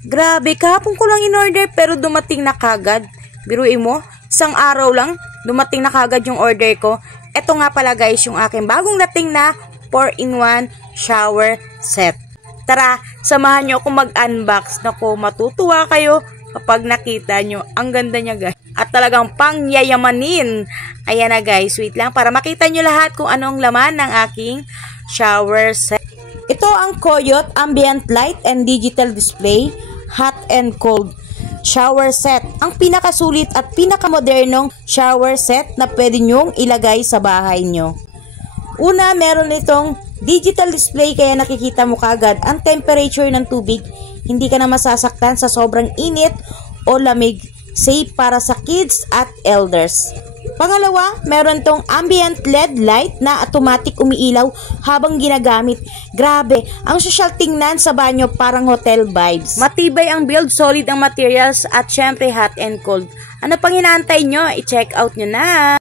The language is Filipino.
Grabe, kahapon ko lang in-order pero dumating na kagad. Biruin mo, isang araw lang, dumating na kagad yung order ko. Ito nga pala guys, yung aking bagong dating na 4-in-1 shower set. Tara, samahan nyo ako mag-unbox. Naku, matutuwa kayo kapag nakita nyo. Ang ganda niya guys. At talagang pangyayamanin. Ayan na guys, wait lang para makita nyo lahat kung anong laman ng aking shower set. Ito ang Coyote Ambient Light and Digital Display Hot and Cold shower set. Ang pinakasulit at pinakamodernong shower set na pwede nyong ilagay sa bahay nyo. Una, meron itong digital display kaya nakikita mo kagad ang temperature ng tubig. Hindi ka na masasaktan sa sobrang init o lamig. Safe para sa kids at elders. Pangalawa, meron tong ambient LED light na automatic umiilaw habang ginagamit. Grabe, ang sosyal tingnan sa banyo parang hotel vibes. Matibay ang build, solid ang materials at syempre hot and cold. Ano pang inaantay nyo? I-check out nyo na!